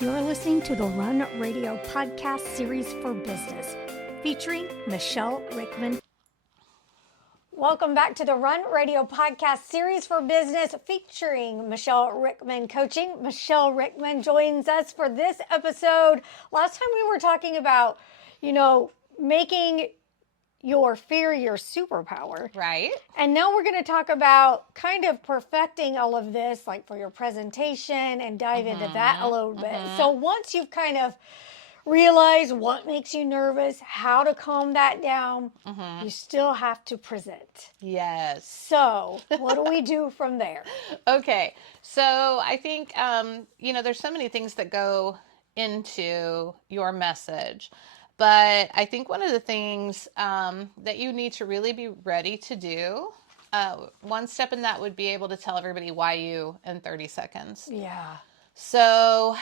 You're listening to the Run Radio podcast series for business, featuring Michele Rickman. Welcome back to the Run Radio podcast series for business, featuring Michele Rickman Coaching. Michele Rickman joins us for this episode. Last time we were talking about, making your fear your superpower. Right. And now we're going to talk about kind of perfecting all of this, like for your presentation, and dive into that a little bit. So once you've kind of realized what makes you nervous, how to calm that down, you still have to present. Yes. So what do we do from there? Okay. So I think, there's so many things that go into your message. But I think one of the things that you need to really be ready to do, one step in that would be able to tell everybody why you in 30 seconds. Yeah. So,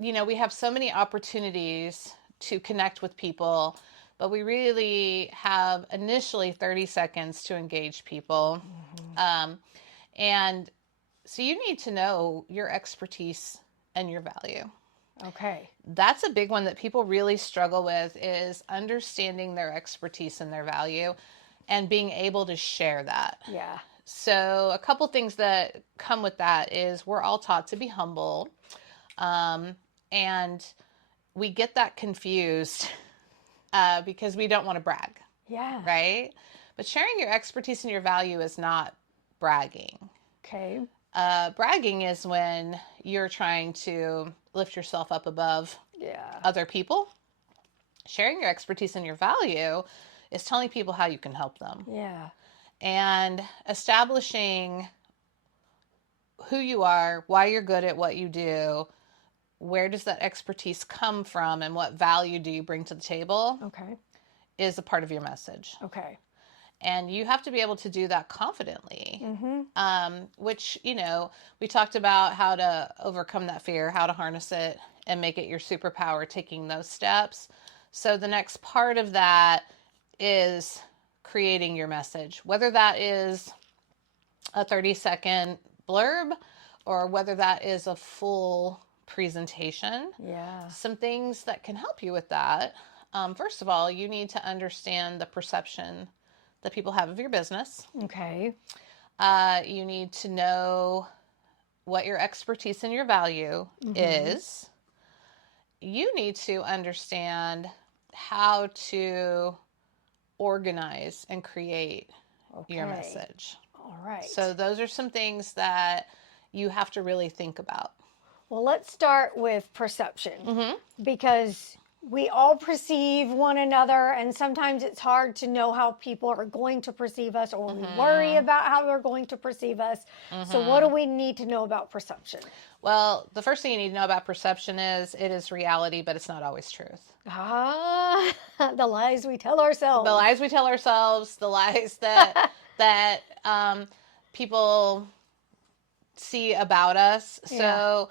we have so many opportunities to connect with people, but we really have initially 30 seconds to engage people. And so you need to know your expertise and your value. Okay. That's a big one that people really struggle with, is understanding their expertise and their value and being able to share that. Yeah. So a couple things that come with that is we're all taught to be humble. And we get that confused because we don't want to brag. Yeah. Right? But sharing your expertise and your value is not bragging. Okay. Bragging is when you're trying to lift yourself up above other people. Sharing your expertise and your value is telling people how you can help them. Yeah. And establishing who you are, why you're good at what you do, where does that expertise come from, and what value do you bring to the table, is a part of your message. Okay. And you have to be able to do that confidently, which, we talked about how to overcome that fear, how to harness it and make it your superpower, taking those steps. So the next part of that is creating your message, whether that is a 30-second blurb or whether that is a full presentation. Yeah. Some things that can help you with that. First of all, you need to understand the perception that people have of your business. Okay. You need to know what your expertise and your value is. You need to understand how to organize and create your message. All right. So those are some things that you have to really think about. Well, let's start with perception, because we all perceive one another, and sometimes it's hard to know how people are going to perceive us, or we worry about how they're going to perceive us. So what do we need to know about perception? Well, the first thing you need to know about perception is it is reality, but it's not always truth. The lies we tell ourselves. The lies we tell ourselves, the lies that people see about us. So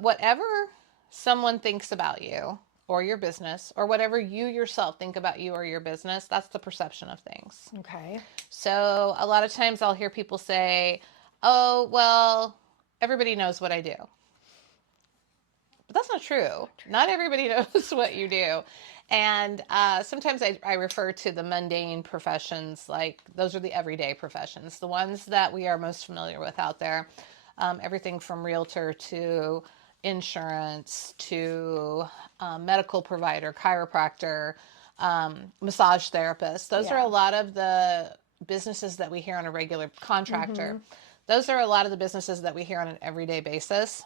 whatever someone thinks about you or your business, or whatever you yourself think about you or your business, that's the perception of things. Okay. So a lot of times I'll hear people say, oh, well, everybody knows what I do. But that's not true. Not everybody knows what you do. And sometimes I refer to the mundane professions, like those are the everyday professions, the ones that we are most familiar with out there. Everything from realtor to insurance to medical provider, chiropractor, massage therapist. Those are a lot of the businesses that we hear on a regular contractor. Those are a lot of the businesses that we hear on an everyday basis.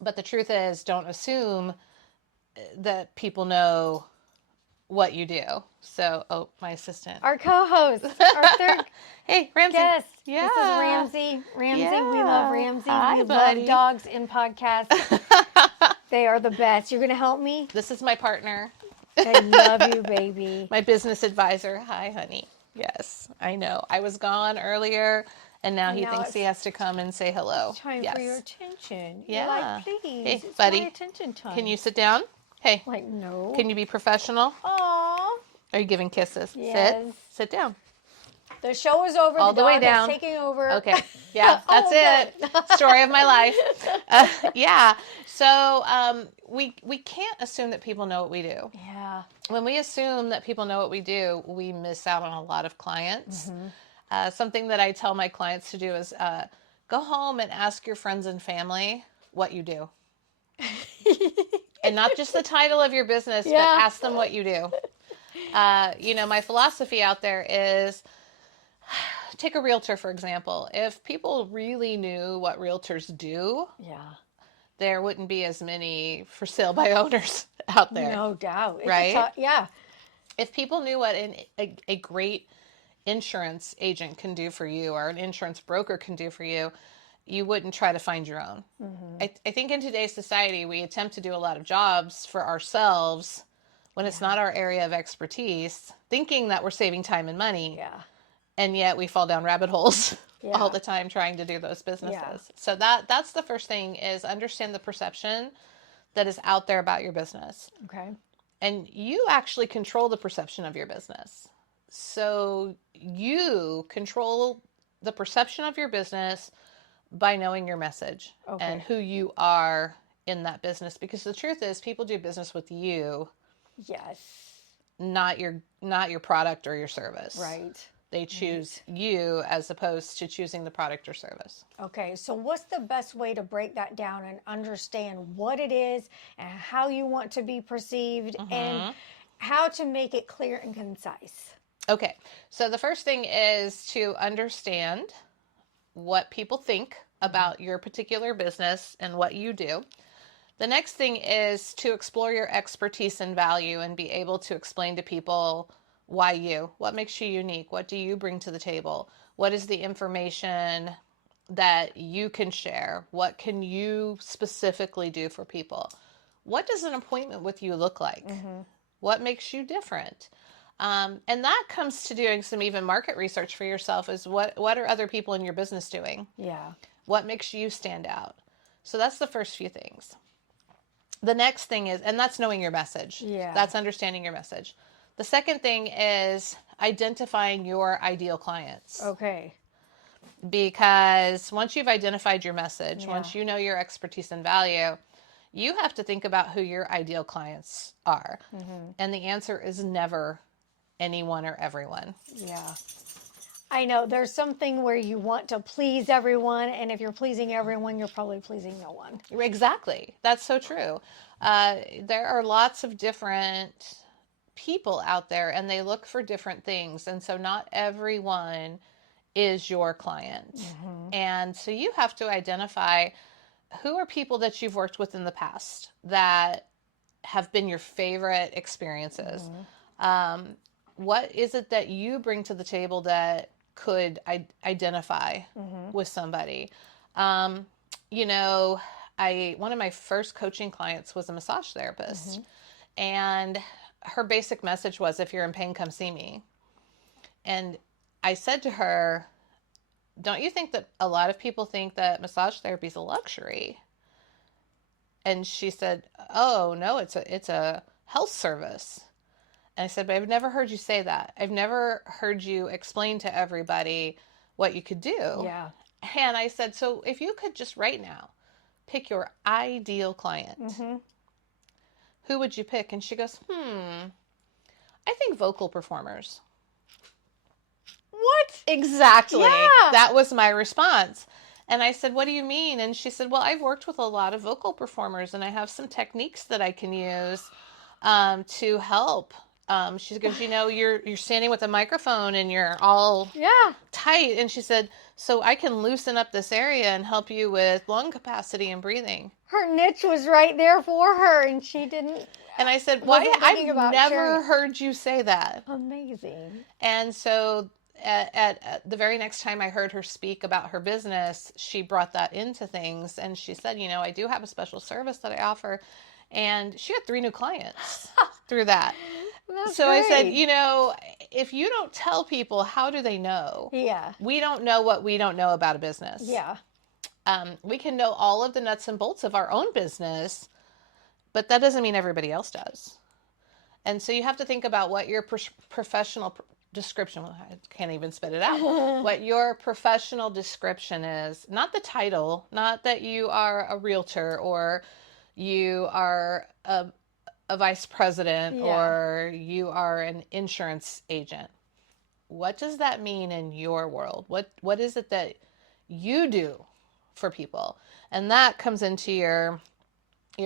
But the truth is, don't assume that people know what you do. So, my assistant. Our co-host, our third hey, Ramsey. guest. Yeah. This is Ramsey. Ramsey, we love Ramsey. Hi, we buddy. love dogs in podcasts. They are the best. You're going to help me? This is my partner. I love you, baby. My business advisor. Hi, honey. Yes, I know. I was gone earlier, and now he thinks he has to come and say hello. It's time for your attention. Yeah. You're like, please, hey, it's buddy, my attention time. Can you sit down? Hey. Like, no. Can you be professional? Aww. Are you giving kisses? Yes. Sit down. The show is over. All the way dog down. is taking over. Okay. Yeah, that's it. Story of my life. Yeah. So we can't assume that people know what we do. Yeah. When we assume that people know what we do, we miss out on a lot of clients. Something that I tell my clients to do is go home and ask your friends and family what you do. And not just the title of your business, but ask them what you do. My philosophy out there is, take a realtor, for example. If people really knew what realtors do, there wouldn't be as many for sale by owners out there. No doubt. Right? Yeah. If people knew what a great insurance agent can do for you or an insurance broker can do for you, you wouldn't try to find your own. I think in today's society, we attempt to do a lot of jobs for ourselves when it's not our area of expertise, thinking that we're saving time and money. Yeah. And yet we fall down rabbit holes all the time trying to do those businesses. Yeah. So that's the first thing, is understand the perception that is out there about your business. Okay. And you actually control the perception of your business. So you control the perception of your business by knowing your message and who you are in that business. Because the truth is, people do business with you. Yes. Not your product or your service. Right. They choose you as opposed to choosing the product or service. Okay, so what's the best way to break that down and understand what it is and how you want to be perceived and how to make it clear and concise? Okay, so the first thing is to understand what people think about your particular business and what you do. The next thing is to explore your expertise and value and be able to explain to people why you, what makes you unique, what do you bring to the table, what is the information that you can share, what can you specifically do for people, what does an appointment with you look like, what makes you different. And that comes to doing some even market research for yourself, is what are other people in your business doing? Yeah. What makes you stand out? So that's the first few things. The next thing is, and that's knowing your message. Yeah. That's understanding your message. The second thing is identifying your ideal clients. Okay. Because once you've identified your message, once you know your expertise and value, you have to think about who your ideal clients are. And the answer is never anyone or everyone. Yeah. I know there's something where you want to please everyone, and if you're pleasing everyone, you're probably pleasing no one. Exactly. That's so true. There are lots of different people out there, and they look for different things. And so not everyone is your client. And so you have to identify who are people that you've worked with in the past that have been your favorite experiences. What is it that you bring to the table that could identify with somebody? One of my first coaching clients was a massage therapist, and her basic message was, if you're in pain, come see me. And I said to her, don't you think that a lot of people think that massage therapy is a luxury? And she said, oh no, it's a health service. And I said, but I've never heard you say that. I've never heard you explain to everybody what you could do. Yeah. And I said, so if you could just right now pick your ideal client, who would you pick? And she goes, I think vocal performers. What? Exactly. Yeah. That was my response. And I said, what do you mean? And she said, well, I've worked with a lot of vocal performers, and I have some techniques that I can use to help. She goes, you're standing with a microphone and you're all tight. And she said, so I can loosen up this area and help you with lung capacity and breathing. Her niche was right there for her, and she didn't. And I said, why? I've never sharing. heard you say that. Amazing. And so at the very next time I heard her speak about her business, she brought that into things. And she said, I do have a special service that I offer. And she had 3 new clients through that. That's so great. I said, if you don't tell people, how do they know? Yeah. We don't know what we don't know about a business. Yeah. We can know all of the nuts and bolts of our own business, but that doesn't mean everybody else does. And so you have to think about what your professional description, well, I can't even spit it out, what your professional description is, not the title, not that you are a realtor or you are a vice president or you are an insurance agent. What does that mean in your world? What is it that you do for people? And that comes into your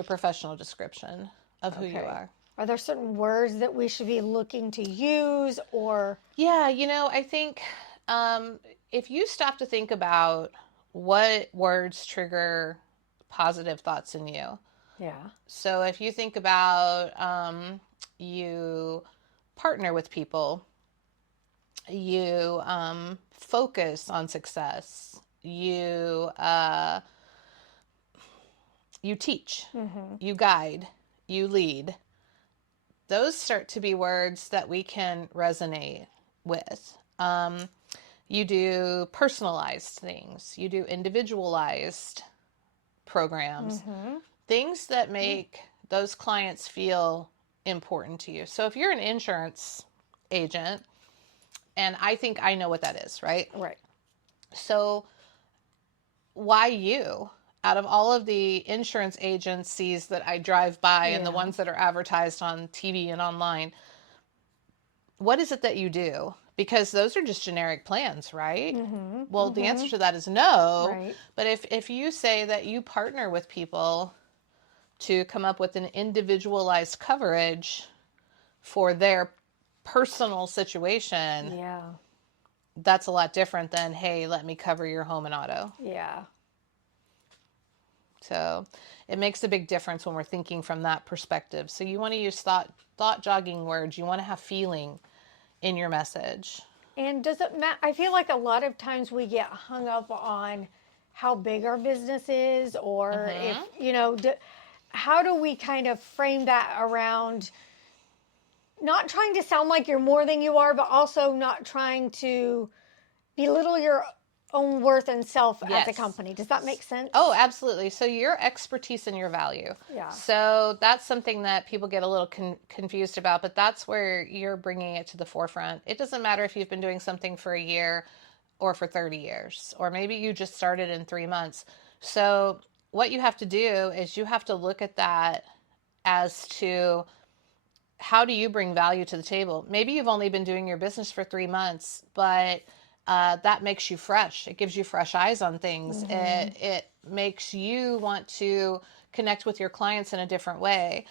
professional description of who you are. Are there certain words that we should be looking to use or? Yeah, I think if you stop to think about what words trigger positive thoughts in you. Yeah. So if you think about you partner with people, you focus on success, you teach, you guide, you lead. Those start to be words that we can resonate with. You do personalized things. You do individualized programs. Things that make those clients feel important to you. So if you're an insurance agent, and I think I know what that is, right? Right. So why you? Out of all of the insurance agencies that I drive by and the ones that are advertised on TV and online, what is it that you do? Because those are just generic plans, right? Well, the answer to that is no. Right. But if you say that you partner with people to come up with an individualized coverage for their personal situation, that's a lot different than, hey, let me cover your home and auto. Yeah. So it makes a big difference when we're thinking from that perspective. So you want to use thought jogging words. You want to have feeling in your message. And does it matter? I feel like a lot of times we get hung up on how big our business is, or if, how do we kind of frame that around not trying to sound like you're more than you are, but also not trying to belittle your own worth and self as a company? Does that make sense? Oh, absolutely. So your expertise and your value. Yeah. So that's something that people get a little confused about, but that's where you're bringing it to the forefront. It doesn't matter if you've been doing something for a year or for 30 years, or maybe you just started in 3 months. So what you have to do is you have to look at that as to how do you bring value to the table? Maybe you've only been doing your business for 3 months, but that makes you fresh. It gives you fresh eyes on things. It makes you want to connect with your clients in a different way.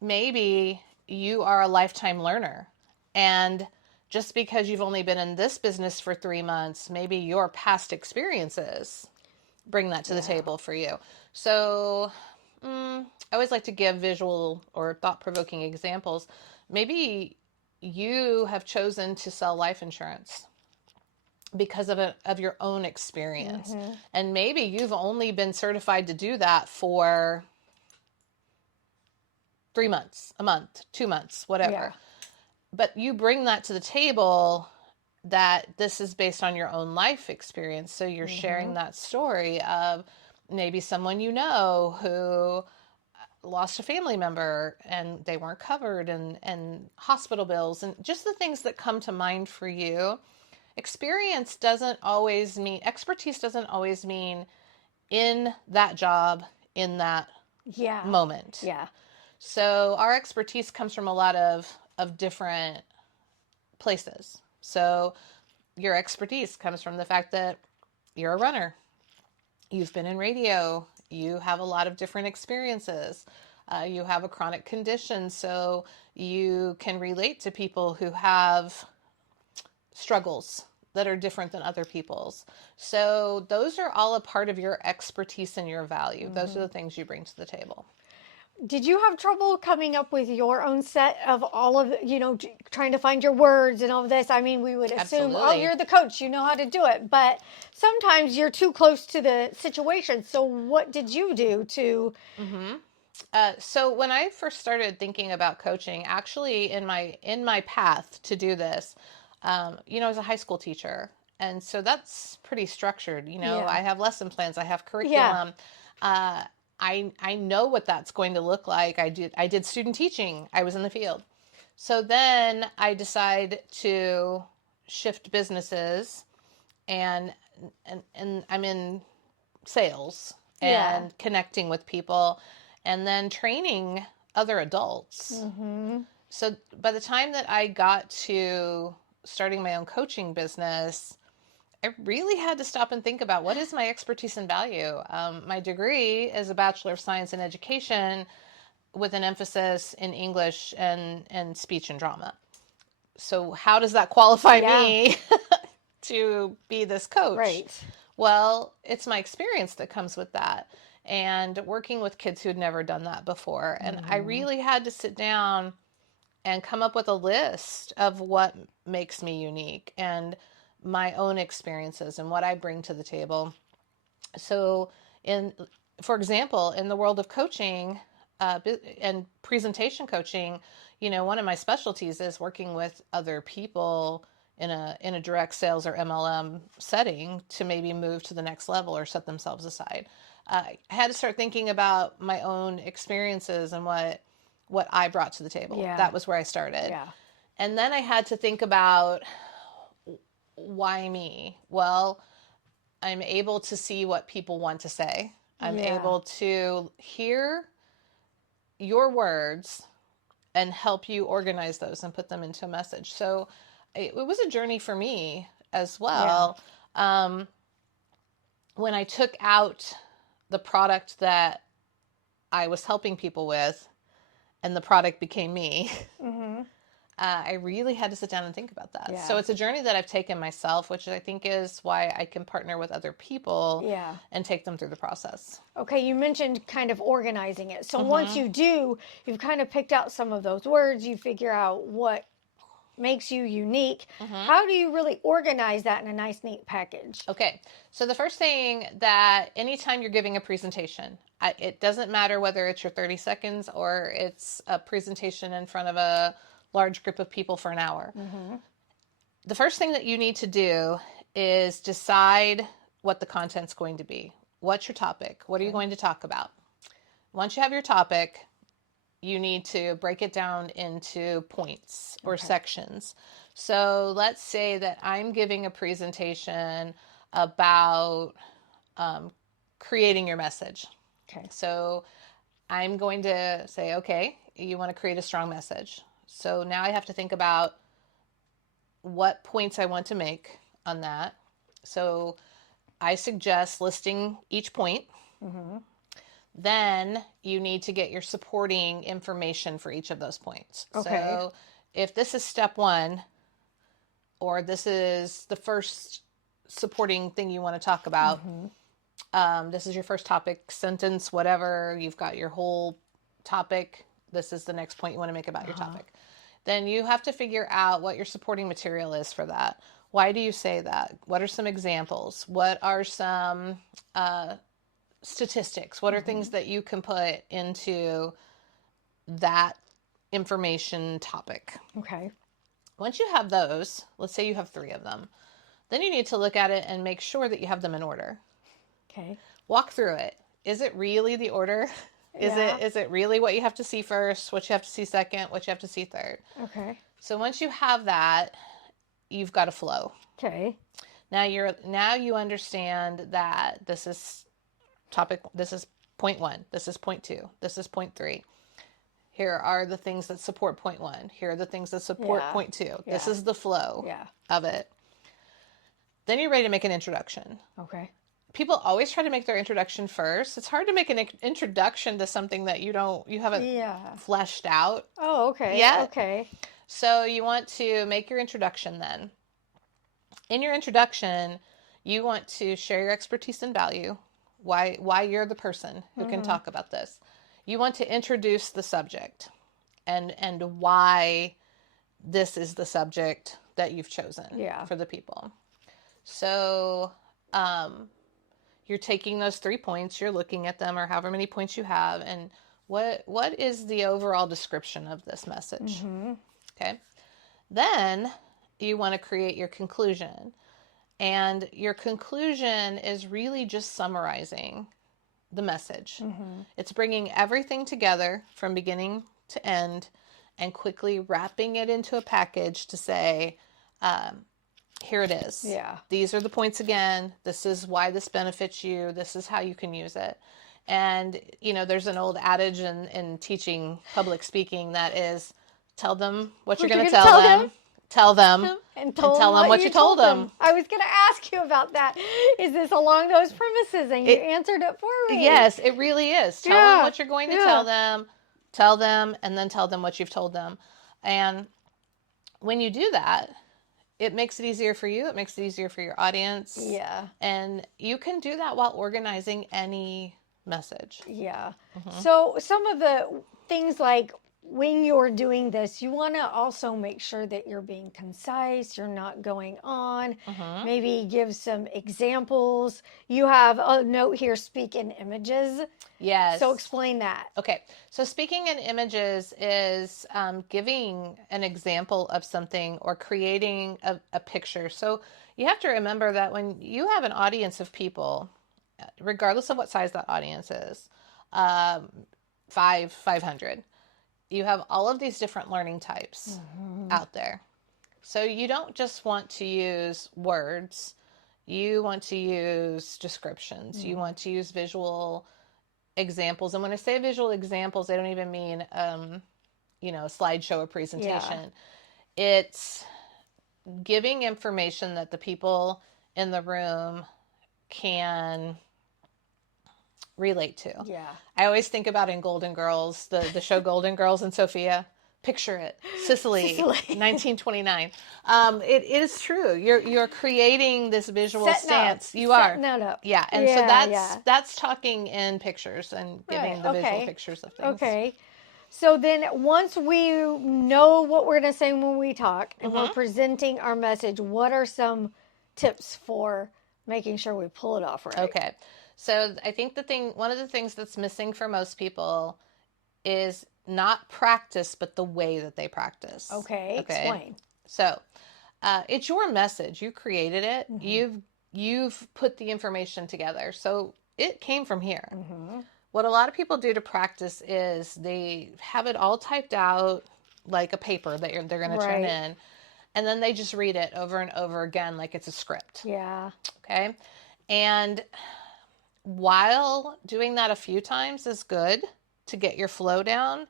Maybe you are a lifetime learner, and just because you've only been in this business for 3 months, maybe your past experiences bring that to the table for you. So I always like to give visual or thought-provoking examples. Maybe you have chosen to sell life insurance because of your own experience. And maybe you've only been certified to do that for 3 months, a month, 2 months, whatever. But you bring that to the table, that this is based on your own life experience. So you're sharing that story of maybe someone you know who lost a family member and they weren't covered, and hospital bills and just the things that come to mind for you. Expertise doesn't always mean in that job, in that moment. Yeah. So our expertise comes from a lot of different places. So your expertise comes from the fact that you're a runner. You've been in radio. You have a lot of different experiences. You have a chronic condition, so you can relate to people who have struggles that are different than other people's. So those are all a part of your expertise and your value. Those are the things you bring to the table. Did you have trouble coming up with your own set of all of, trying to find your words and all of this? I mean, we would assume, Absolutely. you're the coach, you know how to do it. But sometimes you're too close to the situation. So what did you do to... So when I first started thinking about coaching, actually in my path to do this, I was a high school teacher. And so that's pretty structured. I have lesson plans, I have curriculum. I know what that's going to look like. I did student teaching. I was in the field. So then I decide to shift businesses, and I'm in sales and connecting with people, and then training other adults. So by the time that I got to starting my own coaching business, I really had to stop and think about, what is my expertise and value? My degree is a Bachelor of Science in Education with an emphasis in English and speech and drama. So how does that qualify me to be this coach? Right. Well, it's my experience that comes with that, and working with kids who had never done that before. And I really had to sit down and come up with a list of what makes me unique and my own experiences and what I bring to the table. So, for example, in the world of coaching and presentation coaching, one of my specialties is working with other people in a direct sales or MLM setting to maybe move to the next level or set themselves aside. I had to start thinking about my own experiences and what I brought to the table. Yeah. That was where I started. Yeah. And then I had to think about, why me? Well, I'm able to see what people want to say. I'm able to hear your words and help you organize those and put them into a message. So it was a journey for me as well. When I took out the product that I was helping people with and the product became me, I really had to sit down and think about that. Yeah. So it's a journey that I've taken myself, which I think is why I can partner with other people and take them through the process. Okay, you mentioned kind of organizing it. So once you do, you've kind of picked out some of those words, you figure out what makes you unique. How do you really organize that in a nice, neat package? Okay, so the first thing, that anytime you're giving a presentation, it doesn't matter whether it's your 30 seconds or it's a presentation in front of a large group of people for an hour. The first thing that you need to do is decide what the content's going to be. What's your topic? What are you going to talk about? Once you have your topic, you need to break it down into points or sections. So let's say that I'm giving a presentation about creating your message. Okay. So I'm going to say, okay, you want to create a strong message. So now I have to think about what points I want to make on that. So I suggest listing each point. Then you need to get your supporting information for each of those points. Okay. So if this is step one, or this is the first supporting thing you want to talk about, this is your first topic, sentence, whatever, you've got your whole topic, this is the next point you want to make about your topic. Then you have to figure out what your supporting material is for that. Why do you say that? What are some examples? What are some statistics? What are things that you can put into that information topic? Okay. Once you have those, let's say you have 3 of them, then you need to look at it and make sure that you have them in order. Okay. Walk through it. Is it really the order? Is it really what you have to see first, what you have to see second, what you have to see third? Okay. So once you have that, you've got a flow. Okay. Now you understand that this is point 1, this is point 2, this is point 3. Here are the things that support point 1. Here are the things that support point 2. This is the flow of it. Then you're ready to make an introduction. Okay. People always try to make their introduction first. It's hard to make an introduction to something that you haven't fleshed out. Oh, okay. Yet. Okay. So you want to make your introduction then. In your introduction, you want to share your expertise and value, why you're the person who can talk about this. You want to introduce the subject and why this is the subject that you've chosen for the people. So you're taking those 3 points, you're looking at them, or however many points you have, and what is the overall description of this message? Okay. Then you want to create your conclusion. And your conclusion is really just summarizing the message. It's bringing everything together from beginning to end and quickly wrapping it into a package to say, here it is. Yeah. These are the points again. This is why this benefits you. This is how you can use it. And, there's an old adage in teaching public speaking that is, tell them what you're going to tell them. Tell them. And tell them what you told them. I was going to ask you about that. Is this along those premises? And you answered it for me. Yes, it really is. Tell them what you're going to tell them, and then tell them what you've told them. And when you do that, it makes it easier for you. It makes it easier for your audience. Yeah. And you can do that while organizing any message. Yeah. So some of the things like when you're doing this, you want to also make sure that you're being concise, you're not going on, maybe give some examples. You have a note here, speak in images. Yes. So explain that. Okay. So speaking in images is giving an example of something or creating a picture. So you have to remember that when you have an audience of people, regardless of what size that audience is, 500, you have all of these different learning types out there. So you don't just want to use words. You want to use descriptions. You want to use visual examples. And when I say visual examples, I don't even mean, a slideshow or presentation. Yeah. It's giving information that the people in the room can relate to. Yeah. I always think about in Golden Girls, the show Golden Girls and Sophia. Picture it. Sicily. 1929. It is true. You're creating this visual stance. You are. Setting that up. Yeah. And so that's talking in pictures and giving the visual pictures of things. Okay. So then once we know what we're going to say when we talk and we're presenting our message, what are some tips for making sure we pull it off right? Okay. So I think one of the things that's missing for most people is not practice, but the way that they practice. Okay. Explain. So it's your message. You created it. You've put the information together. So it came from here. What a lot of people do to practice is they have it all typed out like a paper that they're going to turn in. And then they just read it over and over again like it's a script. Yeah. Okay. And while doing that a few times is good to get your flow down,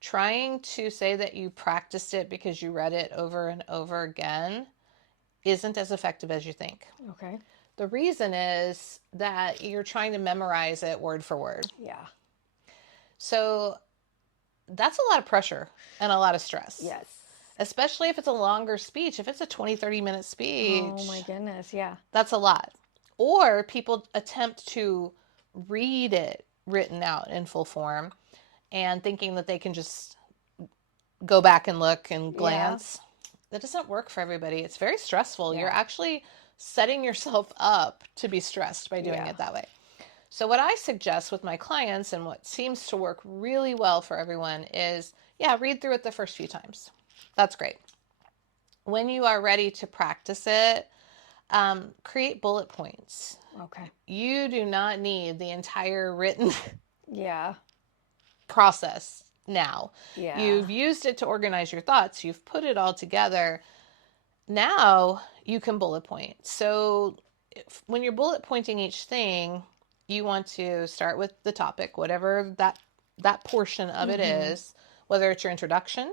trying to say that you practiced it because you read it over and over again isn't as effective as you think. Okay. The reason is that you're trying to memorize it word for word. Yeah. So that's a lot of pressure and a lot of stress. Yes. Especially if it's a longer speech. If it's a 20, 30-minute speech. Oh my goodness, yeah. That's a lot. Or people attempt to read it written out in full form and thinking that they can just go back and look and glance. That doesn't work for everybody. It's very stressful. You're actually setting yourself up to be stressed by doing it that way. So what I suggest with my clients and what seems to work really well for everyone is, read through it the first few times. That's great. When you are ready to practice it, create bullet points. Okay. You do not need the entire written process now. Yeah. You've used it to organize your thoughts. You've put it all together. Now you can bullet point. So when you're bullet pointing each thing, you want to start with the topic, whatever that portion of it is, whether it's your introduction,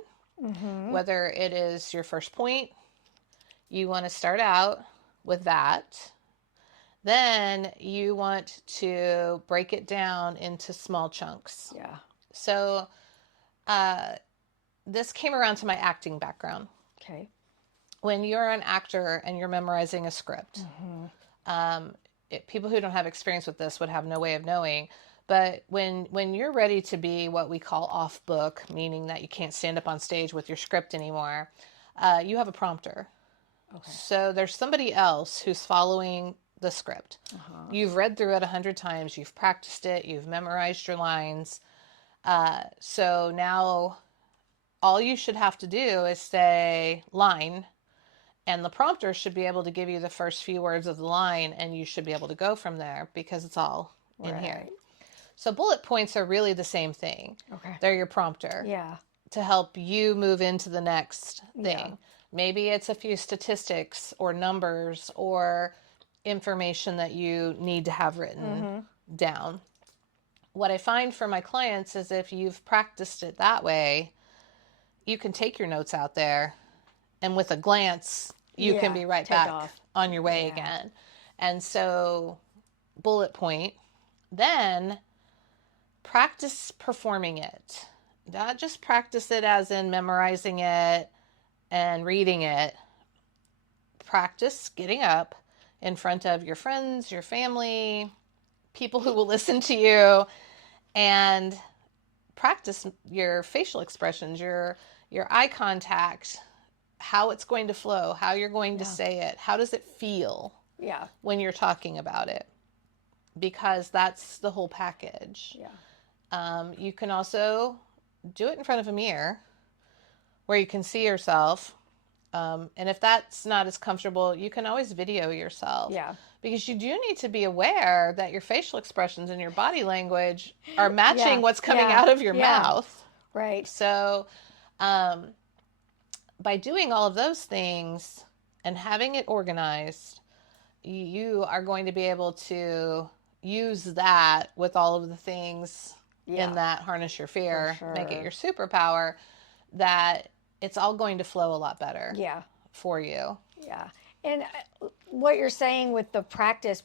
whether it is your first point. You want to start out with that. Then you want to break it down into small chunks. Yeah. So this came around to my acting background. Okay. When you're an actor and you're memorizing a script, people who don't have experience with this would have no way of knowing. But when you're ready to be what we call off book, meaning that you can't stand up on stage with your script anymore, you have a prompter. Okay. So there's somebody else who's following the script. You've read through it 100 times. You've practiced it. You've memorized your lines. So now all you should have to do is say line, and the prompter should be able to give you the first few words of the line, and you should be able to go from there because it's all in here. So bullet points are really the same thing. Okay. They're your prompter. Yeah. to help you move into the next thing. Yeah. Maybe it's a few statistics or numbers or information that you need to have written down. What I find for my clients is if you've practiced it that way, you can take your notes out there and with a glance, you can be right back on your way again. And so, bullet point, then practice performing it. Not just practice it as in memorizing it and reading it. Practice getting up in front of your friends, your family, people who will listen to you, and practice your facial expressions, your eye contact, how it's going to flow, how you're going to say it, how does it feel when you're talking about it, because that's the whole package. You can also do it in front of a mirror where you can see yourself. And if that's not as comfortable, you can always video yourself. Because you do need to be aware that your facial expressions and your body language are matching what's coming out of your mouth. Right. So by doing all of those things and having it organized, you are going to be able to use that with all of the things in that harness your fear, make it your superpower, that it's all going to flow a lot better for you. And what you're saying with the practice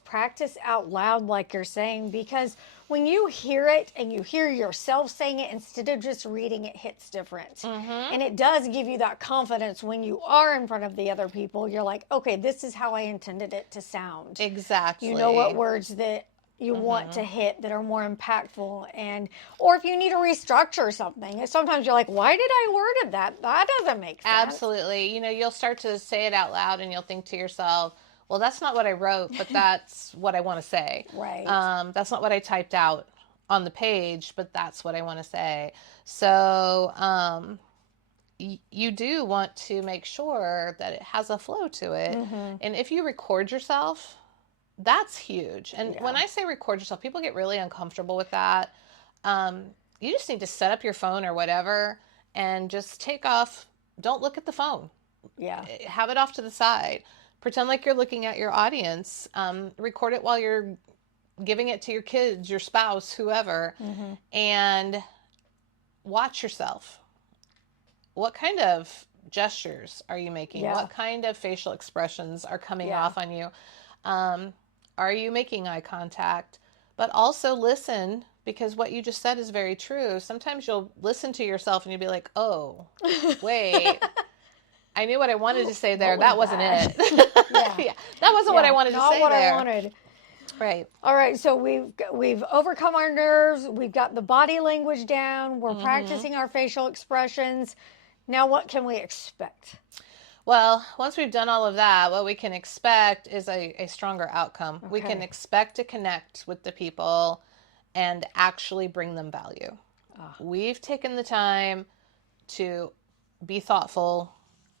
out loud, like you're saying, because when you hear it and you hear yourself saying it instead of just reading, it hits different. And it does give you that confidence when you are in front of the other people. You're like, okay, this is how I intended it to sound. Exactly. You know what words that you want to hit that are more impactful, and or if you need to restructure something, sometimes you're like, why did I word it that doesn't make sense. Absolutely. You'll start to say it out loud and you'll think to yourself, well, that's not what I wrote, but that's what I want to say. Right. That's not what I typed out on the page, but that's what I want to say. So you do want to make sure that it has a flow to it. And if you record yourself, that's huge. And when I say record yourself, people get really uncomfortable with that. You just need to set up your phone or whatever and just take off. Don't look at the phone. Have it off to the side. Pretend like you're looking at your audience. Record it while you're giving it to your kids, your spouse, whoever, and watch yourself. What kind of gestures are you making? What kind of facial expressions are coming off on you? Are you making eye contact? But also listen, because what you just said is very true. Sometimes you'll listen to yourself and you'll be like, oh, wait, I knew what I wanted to say there. That wasn't it. That wasn't what I wanted to say there. Not what I wanted. Right. All right. So we've overcome our nerves. We've got the body language down. We're practicing our facial expressions. Now what can we expect? Well, once we've done all of that, what we can expect is a stronger outcome. We can expect to connect with the people and actually bring them value. We've taken the time to be thoughtful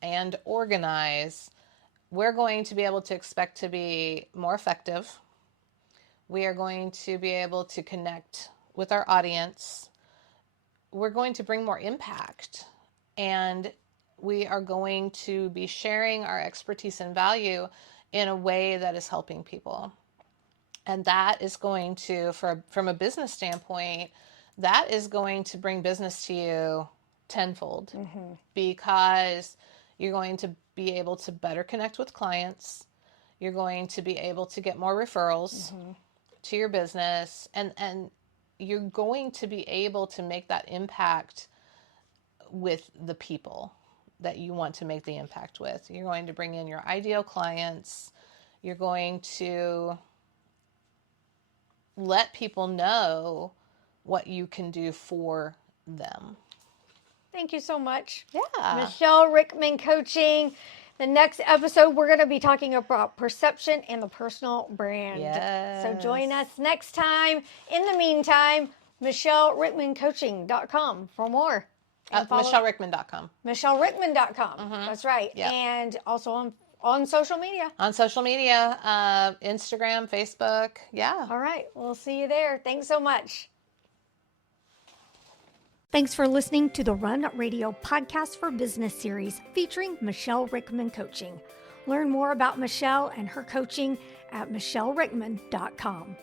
and organize. We're going to be able to expect to be more effective. We are going to be able to connect with our audience. We're going to bring more impact, and we are going to be sharing our expertise and value in a way that is helping people. And that is going to, from a business standpoint, that is going to bring business to you tenfold, because you're going to be able to better connect with clients. You're going to be able to get more referrals to your business, and you're going to be able to make that impact with the people that you want to make the impact with. You're going to bring in your ideal clients. You're going to let people know what you can do for them. Thank you so much. Yeah. Michele Rickman Coaching. The next episode, we're going to be talking about perception and the personal brand. Yes. So join us next time. In the meantime, MicheleRickmanCoaching.com for more. MichelleRickman.com. MicheleRickman.com. That's right. Yep. And also on social media. On social media, Instagram, Facebook. Yeah. All right. We'll see you there. Thanks so much. Thanks for listening to the Run Radio Podcast for Business series featuring Michele Rickman Coaching. Learn more about Michele and her coaching at michellerickman.com.